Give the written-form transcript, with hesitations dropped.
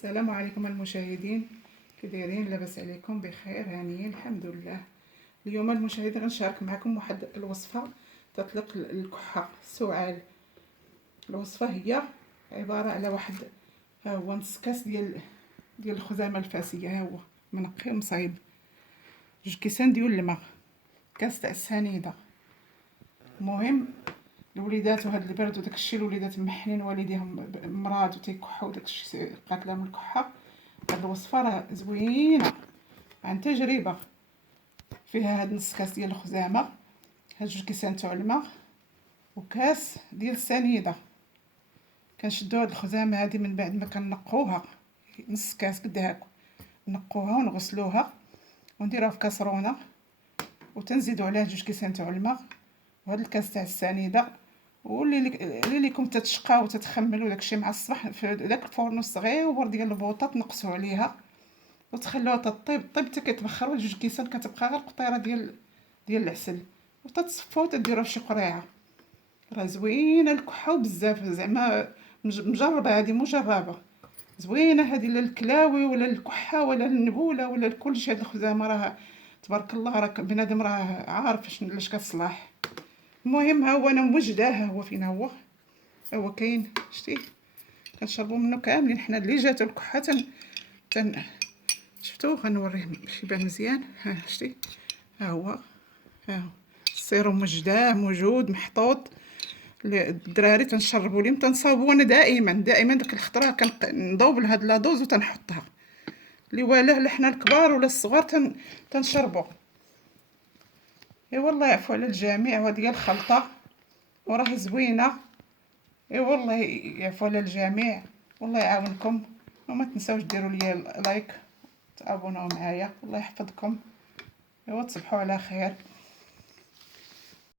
السلام عليكم المشاهدين، كي دايرين؟ لاباس عليكم؟ بخير هانيين الحمد لله. اليوم المشاهدين غنشارك معكم واحد الوصفه تطلق الكحه السعال. الوصفه هي عباره على واحد، ها هو نص كاس ديال الخزامه الفاسيه، ها هو منقي ومصايب، 2 كيسان ديال الماء، كاس تاع السنيده. المهم الوليدات وهاد البرد وداكشي، الوليدات محنين والديهم مراد وتيكحوا وداكشي قاتلهم الكحه. هاد الوصفه راه زوينه عن تجربه. فيها هاد نص كاس ديال الخزامه، هاد 2 كيسان تاع الماء، وكاس ديال السنيده. كنشدو هاد الخزامه هادي من بعد ما كنقوها، نص كاس قد هاك، نقوها ونغسلوها ونديروها في كاسرونه، وتنزيدو عليها 2 كيسان تاع الماء وهاد الكاس تاع السنيده. واللي ليكم تتشقى وتتخملوا داكشي مع الصباح في داك الفرن الصغير ديال البوطه، تنقصوا عليها وتخلوها تطيب حتى كيتبخر، 2 كيسان كتبقى غير قطيره ديال العسل، وتتصفوا وتديروها في شي قريعه. راه زوينه الكحه بزاف، زعما مجربه، هذه مجربه زوينه هذه، لا الكلاوي ولا الكحه ولا النبوله ولا كلشي. هاد الخزامه راه تبارك الله، راه بنادم راه عارف لاش كتصلاح. المهم ها هو انا موجداه، ها هو فين هو كاين، شتي كنشربوا منه كاملين حنا اللي جاتو الكحه شفتو. غنوريه باش يبان مزيان. ها شتي، ها هو السيروم موجداه، موجود محطوط الدراري تنشربوا ليهم، تنصاوبوا انا دائما ديك الخطره كنضوب لهاد لاطوز وتنحطها، اللي والاه لا حنا الكبار ولا الصغار تنشربوا. اي والله يعفو على الجميع، وهذه هي الخلطه وراه زوينه. اي والله يعفو على الجميع، والله يعاونكم. وما تنساوش ديروا لي لايك، تابوناو معايا، الله يحفظكم، ايوا تصبحوا على خير.